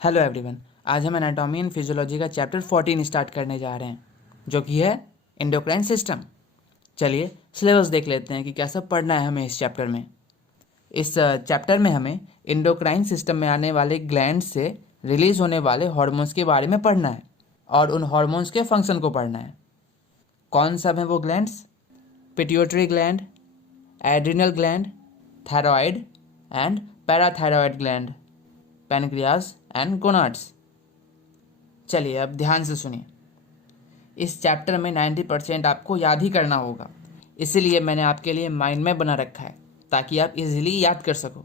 Hello everyone. आज हम anatomy and physiology का चैप्टर 14 स्टार्ट करने जा रहे हैं, जो कि है एंडोक्राइन सिस्टम। चलिए सिलेबस देख लेते हैं कि क्या सब पढ़ना है हमें इस चैप्टर में। इस चैप्टर में हमें एंडोक्राइन सिस्टम में आने वाले ग्लैंड से रिलीज होने वाले हार्मोन्स के बारे में पढ़ना है और उन हार्मोन्स के फंक्शन को पढ़ना है। कौन सब हैं वो glands? Pituitary gland, adrenal gland, thyroid and parathyroid gland, pancreas and gonads. चलिए अब ध्यान से सुनिए। इस चैप्टर में 90% आपको याद ही करना होगा, इसीलिए मैंने आपके लिए माइंड मैप बना रखा है ताकि आप इजीली याद कर सको।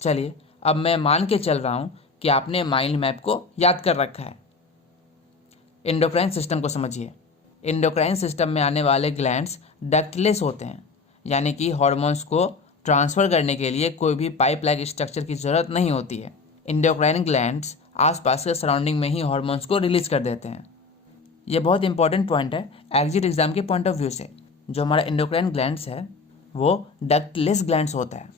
चलिए अब मैं मान के चल रहा हूँ कि आपने माइंड मैप को याद कर रखा है। एंडोक्राइन सिस्टम को समझिए। एंडोक्राइन सिस्टम में आने वाले ग्लैंड्स डक्टलेस होते हैं, यानी कि हार्मोन्स को ट्रांसफ़र करने के लिए कोई भी पाइप लाइक स्ट्रक्चर की ज़रूरत नहीं होती है। एंडोक्राइन ग्लैंड्स आसपास के सराउंडिंग में ही हार्मोन्स को रिलीज कर देते हैं। ये बहुत इंपॉर्टेंट पॉइंट है एग्जिट एग्जाम के पॉइंट ऑफ व्यू से। जो हमारा एंडोक्राइन ग्लैंड्स है वो डक्टलेस ग्लैंड्स होता है।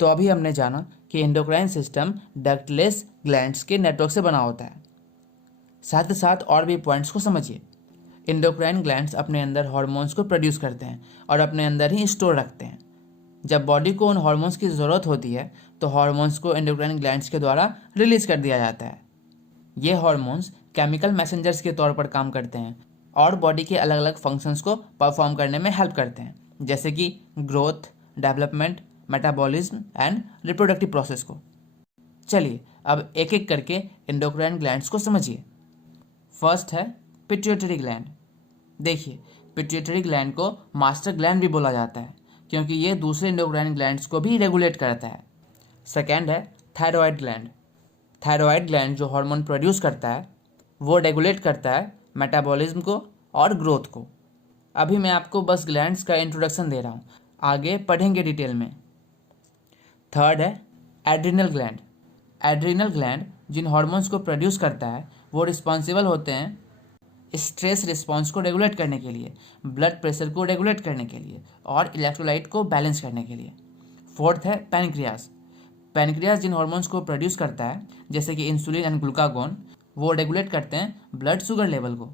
तो अभी हमने जाना कि एंडोक्राइन सिस्टम डक्टलेस ग्लैंड्स के नेटवर्क से बना होता है। साथ ही साथ और भी पॉइंट्स को समझिए। एंडोक्राइन ग्लैंड्स अपने अंदर हार्मोन्स को प्रोड्यूस करते हैं और अपने अंदर ही स्टोर रखते हैं। जब बॉडी को उन हार्मोन्स की ज़रूरत होती है तो हार्मोन्स को एंडोक्राइन ग्लैंड्स के द्वारा रिलीज कर दिया जाता है। ये हार्मोन्स केमिकल मैसेंजर्स के तौर पर काम करते हैं और बॉडी के अलग अलग फंक्शंस को परफॉर्म करने में हेल्प करते हैं, जैसे कि growth, development, metabolism and reproductive process को। चलिए अब एक एक करके एंडोक्राइन ग्लैंड्स को समझिए। फर्स्ट है पिट्यूटरी ग्लैंड। देखिए, पिट्यूटरी ग्लैंड को मास्टर ग्लैंड भी बोला जाता है क्योंकि ये दूसरे एंडोक्राइन ग्लैंड्स को भी रेगुलेट करता है। सेकेंड है थायराइड ग्लैंड। थायराइड ग्लैंड जो हार्मोन प्रोड्यूस करता है वो रेगुलेट करता है मेटाबॉलिज्म को और ग्रोथ को। अभी मैं आपको बस ग्लैंड्स का इंट्रोडक्शन दे रहा हूँ, आगे पढ़ेंगे डिटेल में। थर्ड है एड्रिनल ग्लैंड। एड्रिनल ग्लैंड जिन हार्मोन्स को प्रोड्यूस करता है वो रिस्पॉन्सिबल होते हैं स्ट्रेस रिस्पॉन्स को रेगुलेट करने के लिए, ब्लड प्रेशर को रेगुलेट करने के लिए और इलेक्ट्रोलाइट को बैलेंस करने के लिए। फोर्थ है पैनक्रियाज। पैनक्रियाज जिन हार्मोन्स को प्रोड्यूस करता है, जैसे कि इंसुलिन एंड ग्लूकागोन, वो रेगुलेट करते हैं ब्लड शुगर लेवल को।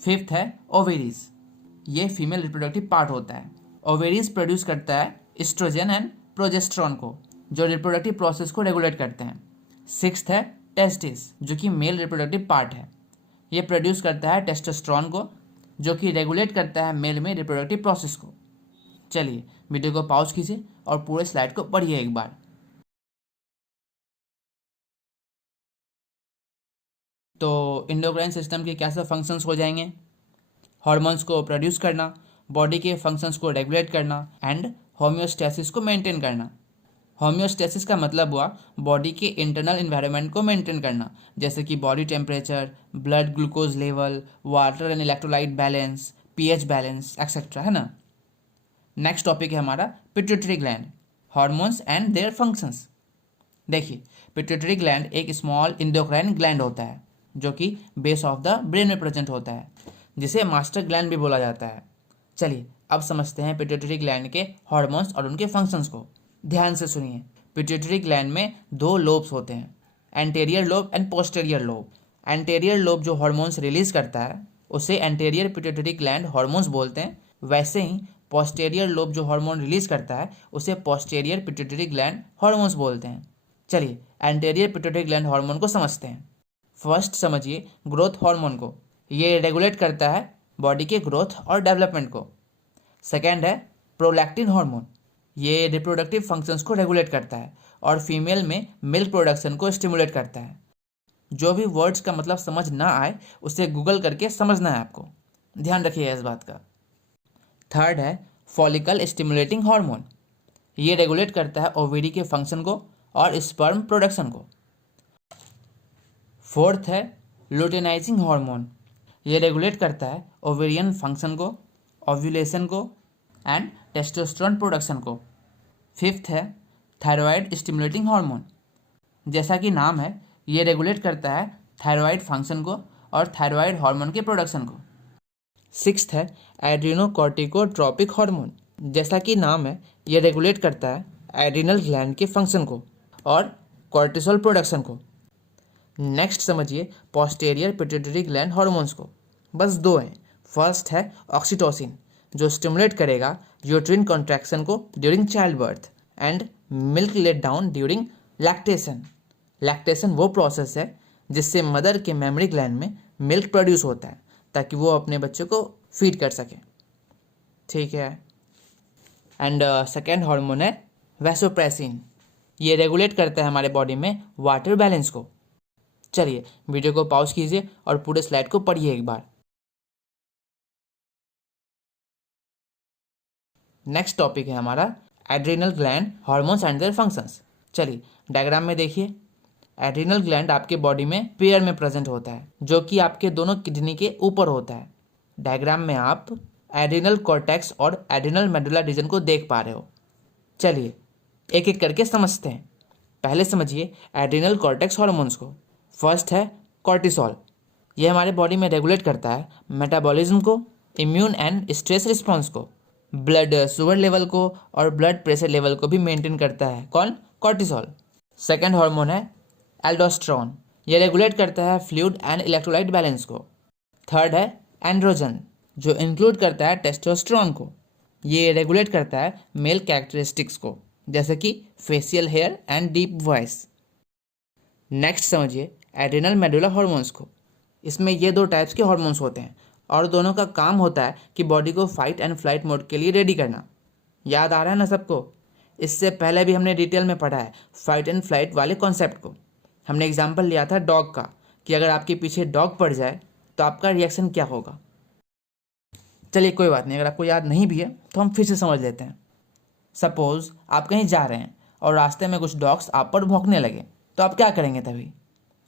फिफ्थ है ओवेरीज। ये फीमेल रिप्रोडक्टिव पार्ट होता है। ओवेरीज प्रोड्यूस करता है एस्ट्रोजन एंड प्रोजेस्टेरॉन को, जो रिप्रोडक्टिव प्रोसेस को रेगुलेट करते हैं। सिक्स्थ है टेस्टिस, जो कि मेल रिप्रोडक्टिव पार्ट है। ये प्रोड्यूस करता है टेस्टोस्टेरोन को, जो कि रेगुलेट करता है मेल में रिप्रोडक्टिव प्रोसेस को। चलिए वीडियो को पॉज कीजिए और पूरे स्लाइड को पढ़िए एक बार। तो एंडोक्राइन सिस्टम के क्या सब फंक्शंस हो जाएंगे? हार्मोन्स को प्रोड्यूस करना, बॉडी के फंक्शंस को रेगुलेट करना एंड होम्योस्टेसिस को मेंटेन करना। होम्योस्टेसिस का मतलब हुआ बॉडी के इंटरनल इन्वायरमेंट को मेंटेन करना, जैसे कि body temperature, blood glucose level, water and electrolyte balance, pH balance etcetera, है ना। नेक्स्ट टॉपिक है हमारा pituitary gland, hormones and their functions. देखिए, पिट्यूटरी ग्लैंड एक स्मॉल एंडोक्राइन ग्लैंड होता है जो कि बेस ऑफ द ब्रेन में प्रेजेंट होता है, जिसे मास्टर ग्लैंड भी बोला जाता है। चलिए अब समझते हैं पिट्यूटरी ग्लैंड के हार्मोन्स और उनके फंक्शंस को। ध्यान से सुनिए। पिट्यूटरी ग्लैंड में दो लोब्स होते हैं, anterior lobe and posterior lobe. Anterior lobe जो हार्मोन्स रिलीज करता है उसे एंटेरियर पिट्यूटरी ग्लैंड हार्मोन्स बोलते हैं। वैसे ही पोस्टेरियर लोब जो हार्मोन रिलीज करता है उसे पोस्टेरियर पिट्यूटरी ग्लैंड हार्मोन्स बोलते हैं। चलिए एंटेरियर पिट्यूटरी ग्लैंड हार्मोन को समझते हैं। फर्स्ट समझिए ग्रोथ हार्मोन को। ये रेगुलेट करता है बॉडी के ग्रोथ और डेवलपमेंट को। सेकेंड है प्रोलैक्टिन हार्मोन। ये रिप्रोडक्टिव फंक्शंस को रेगुलेट करता है और फीमेल में मिल्क प्रोडक्शन को स्टिमुलेट करता है। जो भी वर्ड्स का मतलब समझ ना आए उसे गूगल करके समझना है आपको, ध्यान रखिए इस बात का। थर्ड है फॉलिकल स्टिमुलेटिंग हार्मोन। ये रेगुलेट करता है ओवेरी के फंक्शन को और स्पर्म प्रोडक्शन को। फोर्थ है लुटेनाइजिंग हार्मोन। ये रेगुलेट करता है ओवेरियन फंक्शन को, ओव्यूलेशन को एंड टेस्टोस्टेरोन प्रोडक्शन को। फिफ्थ है थायराइड स्टिमुलेटिंग हार्मोन। जैसा कि नाम है, ये रेगुलेट करता है थायराइड फंक्शन को और थायराइड हार्मोन के प्रोडक्शन को। सिक्स्थ है एड्रीनोकॉर्टिकोट्रोपिक हार्मोन। जैसा कि नाम है, ये रेगुलेट करता है एड्रिनल ग्लैंड के फंक्शन को और कॉर्टिसोल प्रोडक्शन को। नेक्स्ट समझिए पोस्टीरियर पिट्यूटरी ग्लैंड हार्मोन्स को। बस दो हैं। फर्स्ट है ऑक्सीटोसिन जो स्टिमुलेट करेगा यूट्रिन कॉन्ट्रैक्शन को during child birth and milk let down during lactation. Lactation वो प्रोसेस है जिससे मदर के मेमरी ग्लैंड में मिल्क प्रोड्यूस होता है ताकि वो अपने बच्चों को फीड कर सके। ठीक है। एंड सेकेंड हार्मोन है वैसोप्रेसिन। ये रेगुलेट करता है हमारे बॉडी में वाटर बैलेंस को। चलिए वीडियो को पॉज कीजिए और पूरे स्लाइड को पढ़िए एक बार। नेक्स्ट टॉपिक है हमारा adrenal gland hormones and their functions. चलिए डायग्राम में देखिए। एड्रिनल ग्लैंड आपके बॉडी में पेयर में प्रेजेंट होता है जो कि आपके दोनों किडनी के ऊपर होता है। डायग्राम में आप एड्रिनल कॉर्टेक्स और एड्रिनल मेडुला रीजन को देख पा रहे हो। चलिए एक एक करके समझते हैं। पहले समझिए एड्रिनल कॉर्टेक्स हार्मोन्स को। फर्स्ट है कॉर्टिसोल। यह हमारे बॉडी में रेगुलेट करता है मेटाबॉलिज्म को, इम्यून एंड स्ट्रेस रिस्पॉन्स को, ब्लड शुगर लेवल को और ब्लड प्रेशर लेवल को भी मेंटेन करता है। कौन? कॉर्टिसोल। सेकेंड हार्मोन है एल्डोस्टेरोन। यह रेगुलेट करता है फ्लूइड एंड इलेक्ट्रोलाइट बैलेंस को। थर्ड है एंड्रोजन जो इंक्लूड करता है टेस्टोस्टेरोन को। ये रेगुलेट करता है मेल कैरेक्टरिस्टिक्स को जैसे कि facial hair and deep voice. Next समझिए एड्रिनल मेडुला हार्मोन्स को। इसमें ये दो टाइप्स के हार्मोन्स होते हैं और दोनों का काम होता है कि बॉडी को फाइट एंड फ्लाइट मोड के लिए रेडी करना। याद आ रहा है ना सबको? इससे पहले भी हमने डिटेल में पढ़ा है फाइट एंड फ्लाइट वाले कॉन्सेप्ट को। हमने एग्जाम्पल लिया था डॉग का कि अगर आपके पीछे डॉग पड़ जाए तो आपका रिएक्शन क्या होगा। चलिए कोई बात नहीं, अगर आपको याद नहीं भी है तो हम फिर से समझ लेते हैं। सपोज आप कहीं जा रहे हैं और रास्ते में कुछ डॉग्स आप पर भौंकने लगे तो आप क्या करेंगे? तभी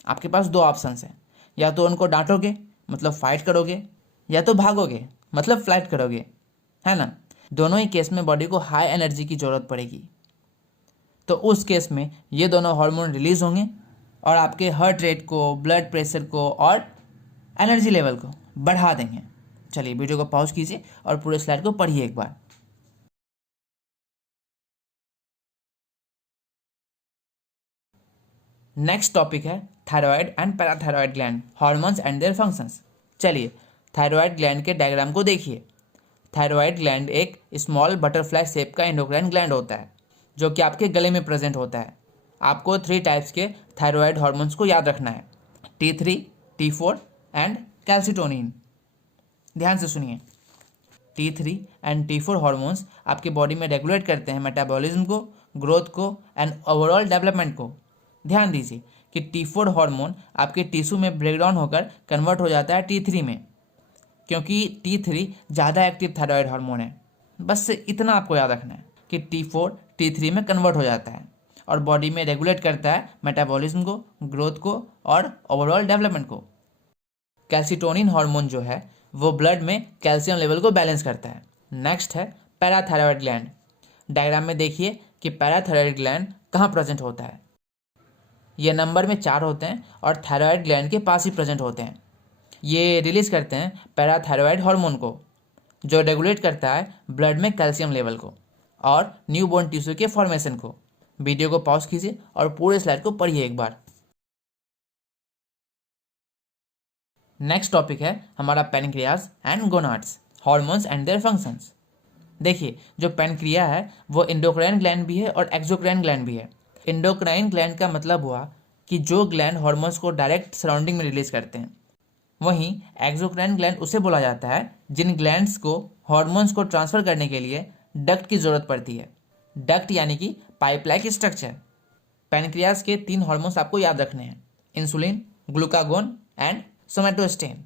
आपके पास दो ऑप्शंस हैं, या तो उनको डांटोगे मतलब फाइट करोगे, या तो भागोगे मतलब फ्लाइट करोगे, है ना। दोनों ही केस में बॉडी को हाई एनर्जी की ज़रूरत पड़ेगी। तो उस केस में ये दोनों हार्मोन रिलीज होंगे और आपके हार्ट रेट को, ब्लड प्रेशर को और एनर्जी लेवल को बढ़ा देंगे। चलिए वीडियो को पॉज कीजिए और पूरे स्लाइड को पढ़िए एक बार। नेक्स्ट टॉपिक है thyroid and parathyroid gland hormones and their functions. चलिए थायराइड ग्लैंड के डायग्राम को देखिए। थायराइड ग्लैंड एक स्मॉल बटरफ्लाई शेप का एंडोक्राइन ग्लैंड होता है जो कि आपके गले में प्रेजेंट होता है। आपको 3 टाइप्स के थायराइड हार्मोन्स को याद रखना है, T3, T4 एंड कैल्सिटोनिन। ध्यान से सुनिए। T3 एंड T4 हार्मोन्स आपके बॉडी में रेगुलेट करते हैं मेटाबॉलिज्म को, ग्रोथ को एंड ओवरऑल डेवलपमेंट को। ध्यान दीजिए कि T4 हार्मोन आपके टिश्यू में ब्रेकडाउन होकर कन्वर्ट हो जाता है T3 में, क्योंकि T3 ज़्यादा एक्टिव थायराइड हार्मोन है। बस इतना आपको याद रखना है कि T4 T3 में कन्वर्ट हो जाता है और बॉडी में रेगुलेट करता है मेटाबॉलिज्म को, ग्रोथ को और ओवरऑल डेवलपमेंट को। कैल्सिटोनिन हार्मोन जो है वो ब्लड में कैल्शियम लेवल को बैलेंस करता है। नेक्स्ट है पैराथायराइड ग्लैंड। डायग्राम में देखिए कि पैराथायराइड ग्लैंड कहाँ प्रेजेंट होता है। ये नंबर में 4 होते हैं और थायराइड ग्लैंड के पास ही प्रेजेंट होते हैं। ये रिलीज करते हैं पैराथायराइड हार्मोन को जो रेगुलेट करता है ब्लड में कैल्शियम लेवल को और न्यूबॉर्न टिश्यू के फॉर्मेशन को। वीडियो को पॉज कीजिए और पूरे स्लाइड को पढ़िए एक बार। नेक्स्ट टॉपिक है हमारा pancreas and gonads hormones and their functions. देखिए जो पैनक्रिया है वो एंडोक्राइन ग्लैंड भी है और एक्सोक्राइन ग्लैंड भी है। एंडोक्राइन ग्लैंड का मतलब हुआ कि जो ग्लैंड हार्मोन्स को डायरेक्ट सराउंडिंग में रिलीज करते हैं। वहीं एक्सोक्राइन ग्लैंड उसे बोला जाता है जिन ग्लैंड्स को हार्मोन्स को ट्रांसफर करने के लिए डक्ट की ज़रूरत पड़ती है। डक्ट यानी कि पाइप लाइक स्ट्रक्चर। पैनक्रियाज के 3 हार्मोन्स आपको याद रखने हैं, इंसुलिन, ग्लूकागोन एंड सोमेटोस्टेन।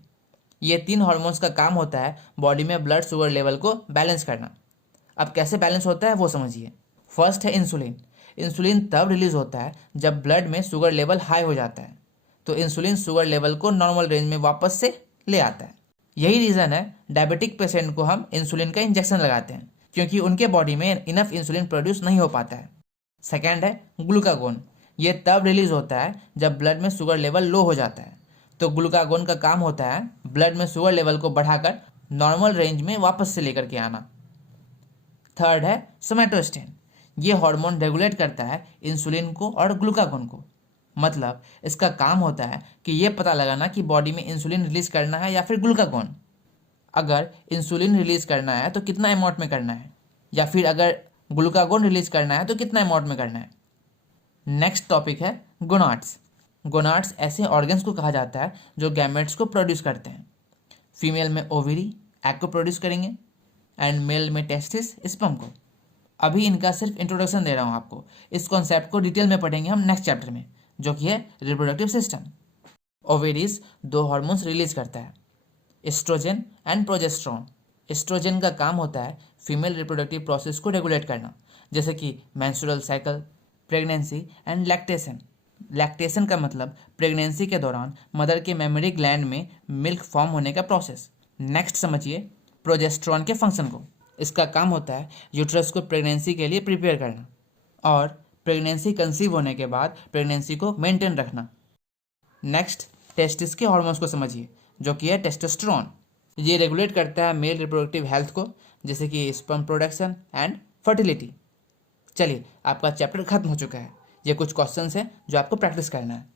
ये 3 हार्मोन्स का काम होता है बॉडी में ब्लड शुगर लेवल को बैलेंस करना। अब कैसे बैलेंस होता है वो समझिए। फर्स्ट है इंसुलिन। इंसुलिन तब रिलीज होता है जब ब्लड में शुगर लेवल हाई हो जाता है, तो इंसुलिन शुगर लेवल को नॉर्मल रेंज में वापस से ले आता है। यही रीज़न है डायबिटिक पेशेंट को हम इंसुलिन का इंजेक्शन लगाते हैं, क्योंकि उनके बॉडी में इनफ इंसुलिन प्रोड्यूस नहीं हो पाता है। सेकेंड है ग्लूकागोन। ये तब रिलीज होता है जब ब्लड में शुगर लेवल लो हो जाता है, तो ग्लूकागोन का काम होता है ब्लड में शुगर लेवल को बढ़ाकर नॉर्मल रेंज में वापस से लेकर के आना। थर्ड है सोमेटोस्टेन। ये हार्मोन रेगुलेट करता है इंसुलिन को और ग्लूकागोन को। मतलब इसका काम होता है कि ये पता लगाना कि बॉडी में इंसुलिन रिलीज करना है या फिर ग्लूकागोन। अगर इंसुलिन रिलीज करना है तो कितना अमाउंट में करना है, या फिर अगर ग्लूकागोन रिलीज करना है तो कितना अमाउंट में करना है। नेक्स्ट टॉपिक है गोनाड्स। गोनाड्स ऐसे ऑर्गन्स को कहा जाता है जो गैमेट्स को प्रोड्यूस करते हैं। फीमेल में ओवरी एग को प्रोड्यूस करेंगे एंड मेल में टेस्टिस स्पर्म को। अभी इनका सिर्फ इंट्रोडक्शन दे रहा हूँ आपको, इस कॉन्सेप्ट को डिटेल में पढ़ेंगे हम नेक्स्ट चैप्टर में, जो कि है रिप्रोडक्टिव सिस्टम। ओवेरीज दो हार्मोन्स रिलीज करता है, एस्ट्रोजन एंड प्रोजेस्टेरॉन। एस्ट्रोजन का काम होता है फीमेल रिप्रोडक्टिव प्रोसेस को रेगुलेट करना, जैसे कि menstrual cycle, pregnancy and lactation. Lactation का मतलब प्रेगनेंसी के दौरान मदर के मेमोरी ग्लैंड में मिल्क फॉर्म होने का प्रोसेस। नेक्स्ट समझिए प्रोजेस्टेरॉन के फंक्शन को। इसका काम होता है यूट्रस को प्रेगनेंसी के लिए प्रिपेयर करना और प्रेगनेंसी कंसीव होने के बाद प्रेगनेंसी को मेंटेन रखना। नेक्स्ट टेस्टिस के हार्मोन्स को समझिए, जो कि है टेस्टोस्टेरोन। ये रेगुलेट करता है मेल रिप्रोडक्टिव हेल्थ को, जैसे कि स्पर्म प्रोडक्शन एंड फर्टिलिटी। चलिए, आपका चैप्टर खत्म हो चुका है। ये कुछ क्वेश्चंस हैं जो आपको प्रैक्टिस करना है।